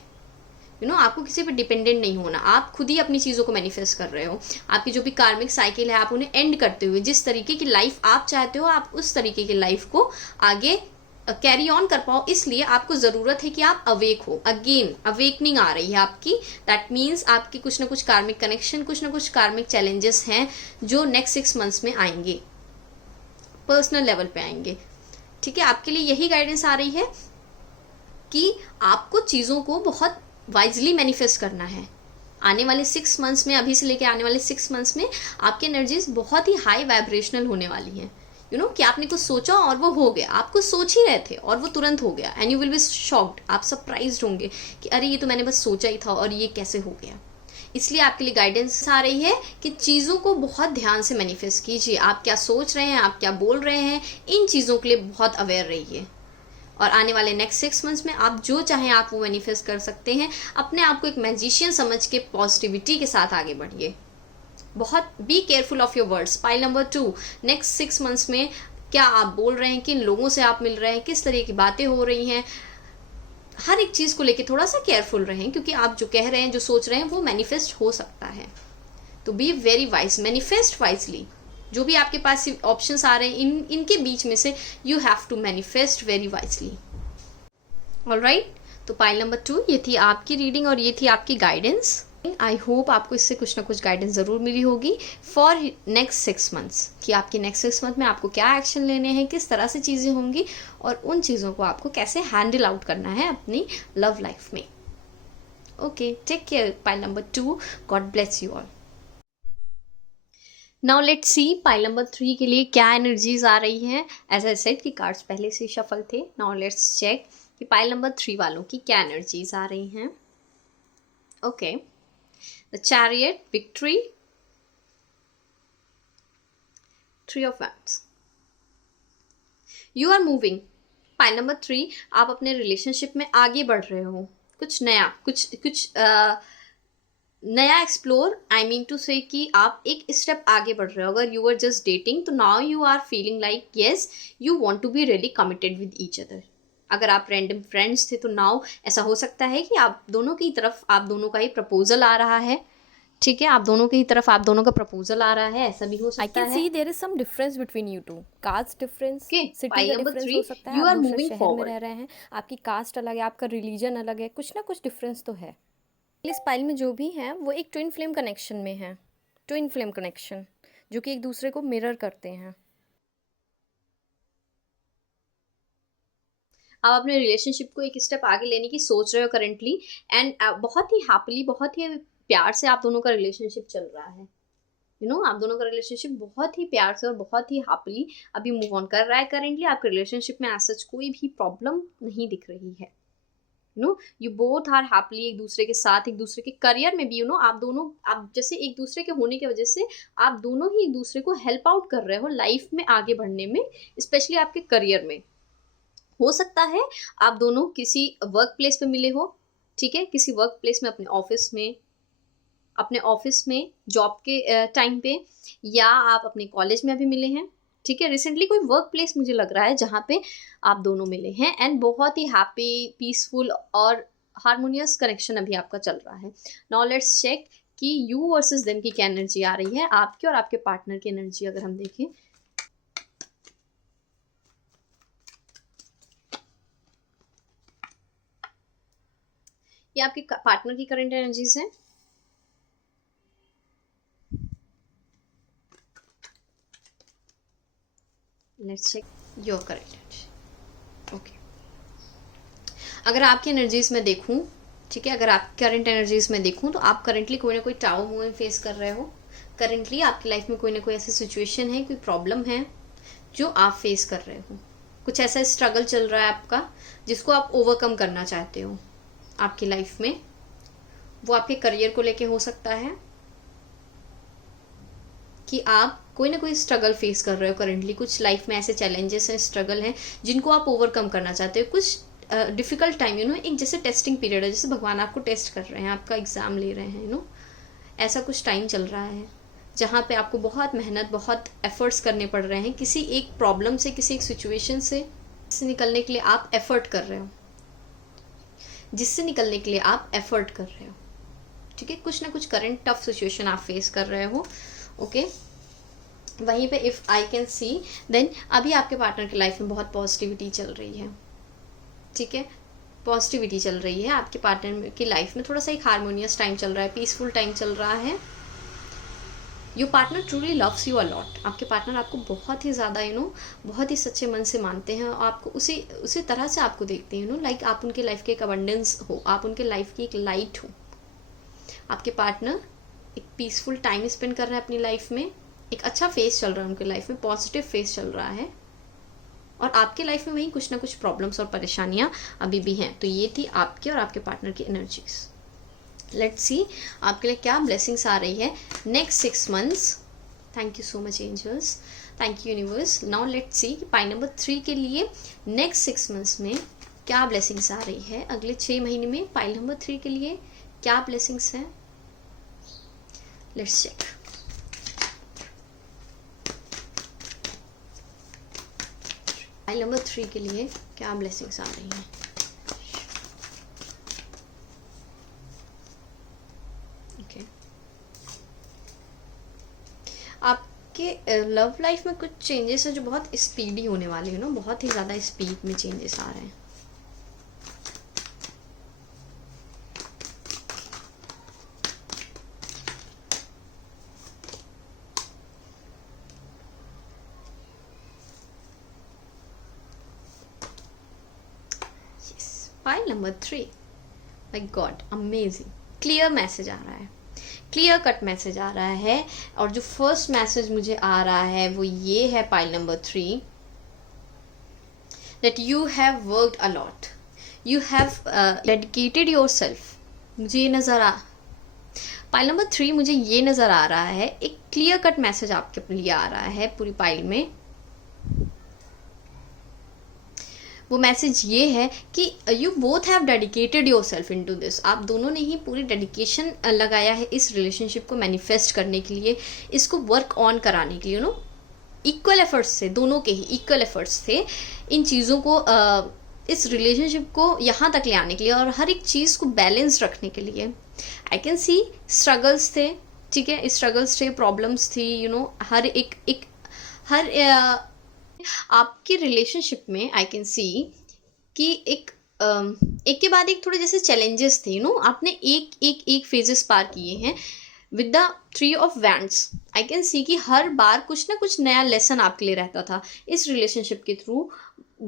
आपको किसी पे डिपेंडेंट नहीं होना, आप खुद ही अपनी चीज़ों को मैनिफेस्ट कर रहे हो। आपकी जो भी कार्मिक साइकिल है आप उन्हें एंड करते हुए जिस तरीके की लाइफ आप चाहते हो आप उस तरीके की लाइफ को आगे कैरी ऑन कर पाओ। इसलिए आपको ज़रूरत है कि आप अवेक हो। अगेन अवेकनिंग आ रही है आपकी, दैट मीन्स आपकी कुछ ना कुछ कार्मिक कनेक्शन, कुछ ना कुछ कार्मिक चैलेंजेस हैं जो नेक्स्ट 6 मंथ्स में आएंगे, पर्सनल लेवल पे आएंगे। ठीक है, आपके लिए यही गाइडेंस आ रही है कि आपको चीज़ों को बहुत वाइजली मैनिफेस्ट करना है। आने वाले 6 मंथ्स में, अभी से लेके आने वाले 6 मंथ्स में आपकी एनर्जीज बहुत ही हाई वाइब्रेशनल होने वाली हैं। कि आपने कुछ सोचा और वो हो गया, आप कुछ सोच ही रहे थे और वो तुरंत हो गया, and you will be shocked, आप सरप्राइज्ड होंगे कि अरे ये तो मैंने बस सोचा ही था और ये कैसे हो गया। इसलिए आपके लिए गाइडेंस आ रही है कि चीज़ों को बहुत ध्यान से मैनिफेस्ट कीजिए। आप क्या सोच रहे हैं, आप क्या बोल रहे हैं, इन चीज़ों के लिए बहुत अवेयर रहिए। और आने वाले नेक्स्ट 6 मंथ्स में आप जो चाहें आप वो मैनिफेस्ट कर सकते हैं। अपने आप को एक मैजिशियन समझ के पॉजिटिविटी के साथ आगे बढ़िए। बहुत be careful of your words. Pile number 2, next 6 months में क्या आप बोल रहे हैं, किन लोगों से आप मिल रहे हैं, किस तरह की बातें हो रही हैं, हर एक चीज़ को लेके थोड़ा सा केयरफुल रहें, क्योंकि आप जो कह रहे हैं, जो सोच रहे हैं, वो मैनिफेस्ट हो सकता है। तो be very wise, manifest wisely. जो भी आपके पास ऑप्शंस आ रहे हैं इनके बीच में से you have to manifest very wisely. Alright, तो पाइल नंबर 2 ये थी आपकी रीडिंग और ये थी आपकी गाइडेंस। आई होप आपको इससे कुछ ना कुछ गाइडेंस ज़रूर मिली होगी फॉर नेक्स्ट 6 मंथ्स, कि आपके नेक्स्ट 6 मंथ में आपको क्या एक्शन लेने हैं, किस तरह से चीज़ें होंगी और उन चीज़ों को आपको कैसे हैंडल आउट करना है अपनी लव लाइफ में। Okay, take care pile number 2, god bless you all. Now let's see pile number 3 के लिए क्या एनर्जीज आ रही हैं। एज आई सेड कि कार्ड्स पहले से शफल थे। नाउ लेट्स चेक कि पाइल नंबर 3 वालों की क्या एनर्जीज आ रही हैं। Okay, the chariot, victory, 3 of wands. You are moving. Pile number 3, आप अपने रिलेशनशिप में आगे बढ़ रहे हो। कुछ नया, कुछ नया एक्सप्लोर, आई मीन टू से कि आप एक स्टेप आगे बढ़ रहे हो। अगर यू आर जस्ट डेटिंग तो now you are feeling like yes you want to be really committed with each other. अगर आप रैंडम फ्रेंड्स थे तो नाउ ऐसा हो सकता है कि आप दोनों की तरफ आप दोनों का ही प्रपोजल आ रहा है। ठीक है, आप दोनों की तरफ आप दोनों का प्रपोजल आ रहा है, ऐसा भी हो सकता है। I can see there is some difference between you two. Caste difference, Okay, city pile का number difference 3, हो सकता है। you आप are दूसरे moving शहर forward. में रह रहे हैं, आपकी कास्ट अलग है, आपका रिलीजन अलग है, कुछ ना कुछ डिफरेंस तो है। इस पाइल में जो भी है वो एक ट्विन फ्लेम कनेक्शन में है। ट्विन फ्लेम कनेक्शन जो कि एक दूसरे को मिरर करते हैं। आप अपने रिलेशनशिप को एक स्टेप आगे लेने की सोच रहे हो करेंटली, एंड बहुत ही हैप्पीली, बहुत ही प्यार से आप दोनों का रिलेशनशिप चल रहा है। आप दोनों का रिलेशनशिप बहुत ही प्यार से और बहुत ही हैप्पीली अभी मूव ऑन कर रहा है। करेंटली आपके रिलेशनशिप में ऐसा कोई भी प्रॉब्लम नहीं दिख रही है। यू बोथ आर हैप्पीली एक दूसरे के साथ, एक दूसरे के करियर में भी आप दोनों, आप जैसे एक दूसरे के होने की वजह से आप दोनों ही एक दूसरे को हेल्प आउट कर रहे हो लाइफ में आगे बढ़ने में, स्पेशली आपके करियर में। हो सकता है आप दोनों किसी वर्क प्लेस पे मिले हो। ठीक है, किसी वर्क प्लेस में, अपने ऑफिस में जॉब के टाइम पे, या आप अपने कॉलेज में अभी मिले हैं। ठीक है, रिसेंटली कोई वर्क प्लेस मुझे लग रहा है जहाँ पे आप दोनों मिले हैं, एंड बहुत ही हैप्पी, पीसफुल और हारमोनियस कनेक्शन अभी आपका चल रहा है। नाउ लेट्स चेक कि यू वर्सेस देम की क्या एनर्जी आ रही है, आपकी और आपके पार्टनर की एनर्जी अगर हम देखें। ये आपके पार्टनर की करंट एनर्जीज हैं। Let's check your current energy. Okay, अगर आपकी एनर्जीज में देखूं, ठीक है, अगर आप करंट एनर्जीज में देखूं तो आप करंटली कोई ना कोई टावर मूवमेंट फेस कर रहे हो। करंटली आपकी लाइफ में कोई ना कोई ऐसी सिचुएशन है, कोई प्रॉब्लम है जो आप फेस कर रहे हो। कुछ ऐसा स्ट्रगल चल रहा है आपका जिसको आप ओवरकम करना चाहते हो आपकी लाइफ में। वो आपके करियर को लेके हो सकता है कि आप कोई ना कोई स्ट्रगल फेस कर रहे हो करंटली। कुछ लाइफ में ऐसे चैलेंजेस हैं, स्ट्रगल हैं जिनको आप ओवरकम करना चाहते हो। कुछ डिफ़िकल्ट टाइम, एक जैसे टेस्टिंग पीरियड है, जैसे भगवान आपको टेस्ट कर रहे हैं, आपका एग्ज़ाम ले रहे हैं। ऐसा कुछ टाइम चल रहा है जहाँ पे आपको बहुत मेहनत, बहुत एफर्ट्स करने पड़ रहे हैं। किसी एक प्रॉब्लम से, किसी एक सिचुएशन से निकलने के लिए आप एफर्ट कर रहे हो। जिससे निकलने के लिए आप एफर्ट कर रहे हो, ठीक है। कुछ ना कुछ करंट टफ सिचुएशन आप फेस कर रहे हो, ओके। वहीं पे if I can see then अभी आपके पार्टनर की लाइफ में बहुत पॉजिटिविटी चल रही है, ठीक है। पॉजिटिविटी चल रही है आपके पार्टनर की लाइफ में, थोड़ा सा एक हारमोनियस टाइम चल रहा है, पीसफुल टाइम चल रहा है। Your partner truly loves you a lot. आपके पार्टनर आपको बहुत ही ज़्यादा बहुत ही सच्चे मन से मानते हैं और आपको उसी तरह से आपको देखते हैं, लाइक आप उनके लाइफ के एक अबंडेंस हो, आप उनके लाइफ की एक लाइट हो। आपके पार्टनर एक पीसफुल टाइम स्पेंड कर रहे हैं अपनी लाइफ में, एक अच्छा फेस चल रहा है उनके लाइफ में, पॉजिटिव फेस चल रहा है, और आपके लाइफ में वहीं कुछ ना कुछ प्रॉब्लम्स और परेशानियां अभी भी हैं। तो ये थी आपके और आपके पार्टनर की एनर्जीज। लेट्स सी आपके लिए क्या ब्लेसिंग्स आ रही है next 6 months. Thank you so much angels, thank you universe. Now let's see pile number 3 के लिए नेक्स्ट 6 मंथ्स में क्या ब्लेसिंग्स आ रही है। अगले 6 महीने में पाई नंबर 3 के लिए क्या ब्लेसिंग्स हैं, लेट्स चेक। पाइल नंबर 3 के लिए क्या ब्लेसिंग्स आ रही हैं। ओके, आपके लव लाइफ में कुछ चेंजेस है जो बहुत स्पीडी होने वाले हैं, बहुत ही ज़्यादा स्पीड में चेंजेस आ रहे हैं। File number 3, my God amazing, clear message आ रहा है, क्लियर कट मैसेज आ रहा है। और जो फर्स्ट मैसेज मुझे आ रहा है वो ये है pile number 3, that you have worked a lot, you have dedicated your self. मुझे ये नज़र आ पाइल नंबर 3 मुझे ये नज़र आ रहा है, एक क्लियर कट मैसेज आपके लिए आ रहा है पूरी पाइल में। वो मैसेज ये है कि you both have dedicated yourself into this. आप दोनों ने ही पूरी डेडिकेशन लगाया है इस रिलेशनशिप को मैनिफेस्ट करने के लिए, इसको वर्क ऑन कराने के लिए, इक्वल एफर्ट्स थे, दोनों के ही इक्वल एफर्ट्स थे इन चीज़ों को इस रिलेशनशिप को यहाँ तक ले आने के लिए और हर एक चीज़ को बैलेंस रखने के लिए। आई कैन सी स्ट्रगल्स थे, ठीक है, स्ट्रगल्स थे, प्रॉब्लम्स थी, हर आपके रिलेशनशिप में आई कैन सी कि एक के बाद एक थोड़े जैसे चैलेंजेस थे, आपने एक फेजेस पार किए हैं with the 3 of wands. I can सी कि हर बार कुछ ना कुछ नया लेसन आपके लिए रहता था इस रिलेशनशिप के थ्रू।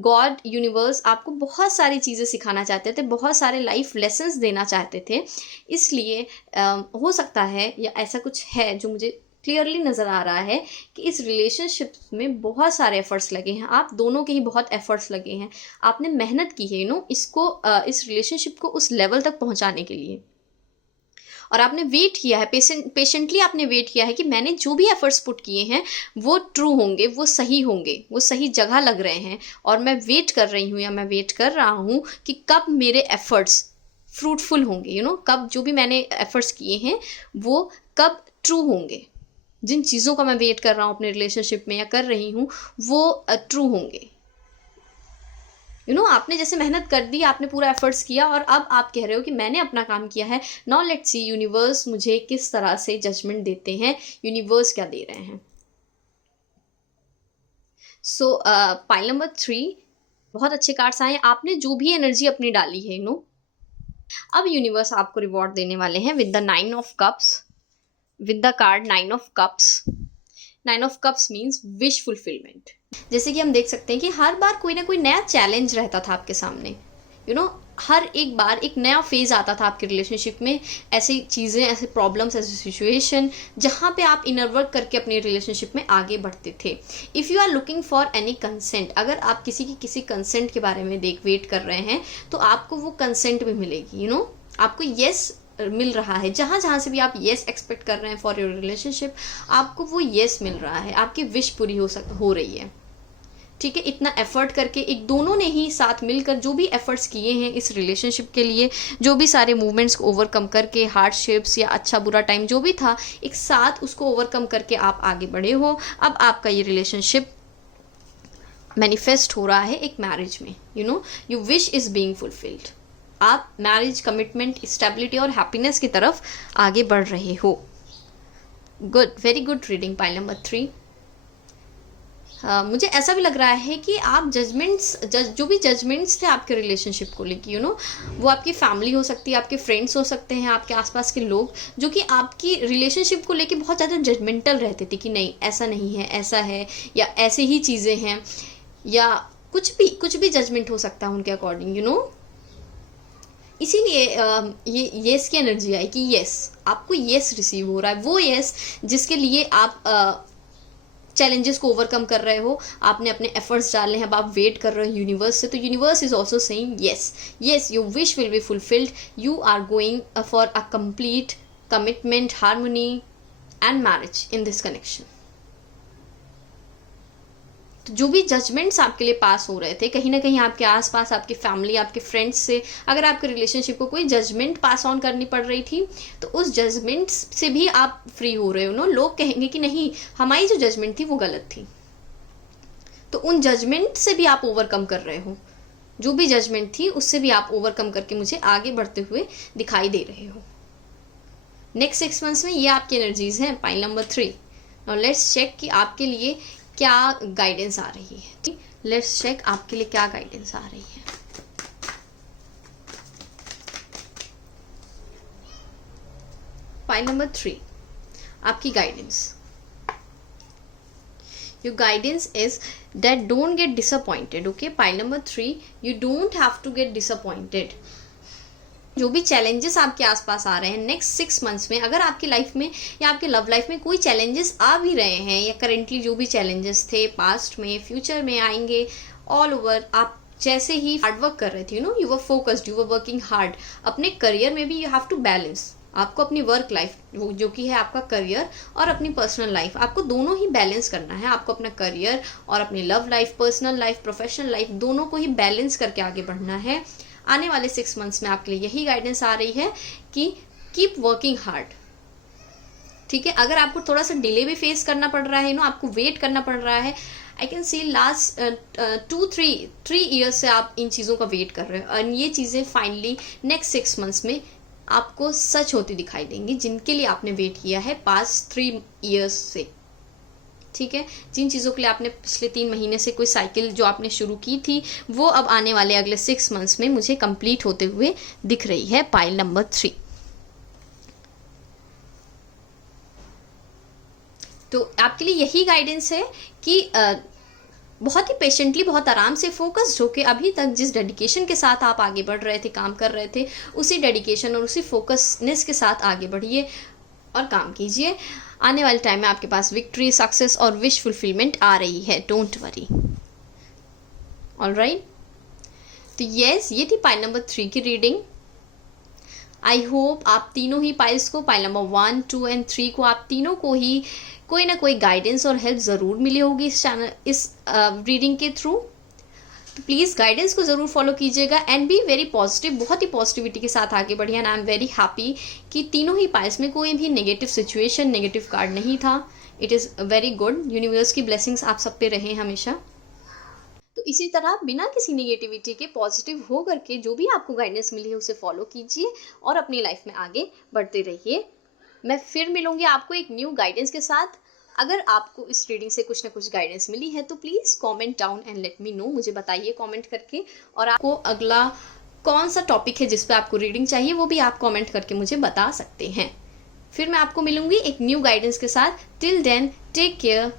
गॉड यूनिवर्स आपको बहुत सारी चीज़ें सिखाना चाहते थे, बहुत सारे लाइफ लेसन्स देना चाहते थे। इसलिए हो सकता है या ऐसा कुछ है जो मुझे क्लियरली नज़र आ रहा है कि इस रिलेशनशिप में बहुत सारे एफर्ट्स लगे हैं, आप दोनों के ही बहुत एफर्ट्स लगे हैं, आपने मेहनत की है इसको इस रिलेशनशिप को उस लेवल तक पहुंचाने के लिए। और आपने वेट किया है, पेशेंटली आपने वेट किया है कि मैंने जो भी एफर्ट्स पुट किए हैं वो ट्रू होंगे, वो सही होंगे, वो सही जगह लग रहे हैं। और मैं वेट कर रही हूँ या मैं वेट कर रहा हूँ कि कब मेरे एफर्ट्स फ्रूटफुल होंगे, कब जो भी मैंने एफर्ट्स किए हैं वो कब ट्रू होंगे। जिन चीज़ों का मैं वेट कर रहा हूँ अपने रिलेशनशिप में या कर रही हूँ वो ट्रू होंगे। आपने जैसे मेहनत कर दी, आपने पूरा एफर्ट्स किया और अब आप कह रहे हो कि मैंने अपना काम किया है। नाउ लेट्स सी यूनिवर्स मुझे किस तरह से जजमेंट देते हैं, यूनिवर्स क्या दे रहे हैं। सो पाइल नंबर 3 बहुत अच्छे कार्ड्स आए। आपने जो भी एनर्जी अपनी डाली है अब यूनिवर्स आपको रिवॉर्ड देने वाले हैं with the 9 of cups, with the card 9 of cups. 9 of cups means wish fulfillment. जैसे कि हम देख सकते हैं कि हर बार कोई ना कोई नया चैलेंज रहता था आपके सामने, हर एक बार एक नया फेज आता था आपके रिलेशनशिप में। ऐसी चीज़ें, ऐसे प्रॉब्लम्स, ऐसी सिचुएशन जहाँ पे आप इनर वर्क करके अपनी रिलेशनशिप में आगे बढ़ते थे। If you are looking for any consent, अगर आप किसी कंसेंट के बारे में वेट कर रहे हैं तो आपको वो कंसेंट भी मिलेगी। आपको येस मिल रहा है, जहाँ जहाँ से भी आप येस एक्सपेक्ट कर रहे हैं फॉर योर रिलेशनशिप, आपको वो येस मिल रहा है, आपकी विश पूरी हो रही है, ठीक है। इतना एफर्ट करके एक दोनों ने ही साथ मिलकर जो भी एफर्ट्स किए हैं इस रिलेशनशिप के लिए, जो भी सारे मूवमेंट्स को ओवरकम करके, हार्डशिप्स या अच्छा बुरा टाइम जो भी था, एक साथ उसको ओवरकम करके आप आगे बढ़े हो। अब आपका ये रिलेशनशिप मैनिफेस्ट हो रहा है एक मैरिज में, your wish is being fulfilled. आप मैरिज, कमिटमेंट, स्टेबिलिटी और हैप्पीनेस की तरफ आगे बढ़ रहे हो। Good, very good reading pile number 3। मुझे ऐसा भी लग रहा है कि आप जो भी जजमेंट्स थे आपके रिलेशनशिप को लेके, वो आपकी फैमिली हो सकती है, आपके फ्रेंड्स हो सकते हैं, आपके आसपास के लोग जो कि आपकी रिलेशनशिप को लेके बहुत ज़्यादा जजमेंटल रहते थे कि नहीं ऐसा नहीं है, ऐसा है, या ऐसे ही चीज़ें हैं, या कुछ भी जजमेंट हो सकता है उनके अकॉर्डिंग, इसीलिए ये येस की एनर्जी आई कि येस, आपको येस रिसीव हो रहा है, वो येस जिसके लिए आप चैलेंजेस को ओवरकम कर रहे हो, आपने अपने एफर्ट्स डाले हैं, अब आप वेट कर रहे हो यूनिवर्स से, तो universe is also saying yes, your wish will be fulfilled, you are going for a complete commitment, harmony and marriage in this connection. तो जो भी जजमेंट्स आपके लिए पास हो रहे थे, कहीं ना कहीं आपके आसपास, आपकी फैमिली, आपके फ्रेंड्स से अगर आपके रिलेशनशिप को कोई जजमेंट पास ऑन करनी पड़ रही थी, तो उस जजमेंट से भी आप फ्री हो रहे हो। लोग कहेंगे कि नहीं, हमारी जो जजमेंट थी वो गलत थी, तो उन जजमेंट से भी आप ओवरकम कर रहे हो। जो भी जजमेंट थी उससे भी आप ओवरकम करके मुझे आगे बढ़ते हुए दिखाई दे रहे हो। नेक्स्ट 6 मंथ्स में ये आपकी एनर्जीज हैं, pile number 3। Now let's check कि आपके लिए क्या गाइडेंस आ रही है। लेट्स चेक आपके लिए क्या गाइडेंस आ रही है। पाइल नंबर 3, आपकी guidance. Your guidance is that don't get disappointed. Okay, pile number 3, you don't have to get disappointed. जो भी चैलेंजेस आपके आसपास आ रहे हैं नेक्स्ट 6 मंथ्स में, अगर आपकी लाइफ में या आपके लव लाइफ में कोई चैलेंजेस आ भी रहे हैं, या करेंटली जो भी चैलेंजेस थे, पास्ट में, फ्यूचर में आएंगे, ऑल ओवर, आप जैसे ही हार्डवर्क कर रहे थे, you were focused, you were working hard. अपने करियर में भी यू हैव टू बैलेंस। आपको अपनी वर्क लाइफ जो कि है आपका करियर, और अपनी पर्सनल लाइफ, आपको दोनों ही बैलेंस करना है। आपको अपना करियर और अपनी love life, personal life, professional life, दोनों को ही बैलेंस करके आगे बढ़ना है। आने वाले 6 मंथ्स में आपके लिए यही गाइडेंस आ रही है कि कीप वर्किंग हार्ड। ठीक है, अगर आपको थोड़ा सा डिले भी फेस करना पड़ रहा है, आपको वेट करना पड़ रहा है, आई कैन सी लास्ट 2-3 ईयर्स से आप इन चीज़ों का वेट कर रहे हो, और ये चीज़ें फाइनली नेक्स्ट 6 मंथ्स में आपको सच होती दिखाई देंगी, जिनके लिए आपने वेट किया है पास्ट 3 ईयर्स से। ठीक है, जिन चीज़ों के लिए आपने पिछले 3 महीने से कोई साइकिल जो आपने शुरू की थी, वो अब आने वाले अगले 6 मंथ्स में मुझे कंप्लीट होते हुए दिख रही है, पाइल नंबर 3। तो आपके लिए यही गाइडेंस है कि बहुत ही पेशेंटली, बहुत आराम से, फोकस्ड होकर अभी तक जिस डेडिकेशन के साथ आप आगे बढ़ रहे थे, काम कर रहे थे, उसी डेडिकेशन और उसी फोकसनेस के साथ आगे बढ़िए और काम कीजिए। आने वाले टाइम में आपके पास विक्ट्री, सक्सेस और विश फुलफिलमेंट आ रही है, डोंट वरी। ऑलराइट, तो यस, ये थी पाइल नंबर 3 की रीडिंग। आई होप आप तीनों ही पाइल्स को, पाइल नंबर 1, 2 एंड 3 को, आप तीनों को ही कोई ना कोई गाइडेंस और हेल्प ज़रूर मिली होगी इस रीडिंग के थ्रू। तो प्लीज़ गाइडेंस को ज़रूर फॉलो कीजिएगा एंड बी वेरी पॉजिटिव, बहुत ही पॉजिटिविटी के साथ आगे बढ़िए। And I am very happy कि तीनों ही पाइल्स में कोई भी नेगेटिव सिचुएशन, नेगेटिव कार्ड नहीं था। It is very good. Universe की ब्लेसिंग्स आप सब पे रहे हमेशा। तो इसी तरह बिना किसी नेगेटिविटी के पॉजिटिव हो करके जो भी आपको गाइडेंस मिली है उसे फॉलो कीजिए और अपनी लाइफ में आगे बढ़ते रहिए। मैं फिर मिलूंगी आपको एक न्यू गाइडेंस के साथ। अगर आपको इस रीडिंग से कुछ ना कुछ गाइडेंस मिली है तो please comment down and let me know, मुझे बताइए कमेंट करके। और आपको अगला कौन सा टॉपिक है जिस पे आपको रीडिंग चाहिए वो भी आप कमेंट करके मुझे बता सकते हैं। फिर मैं आपको मिलूंगी एक न्यू गाइडेंस के साथ। Till then take care,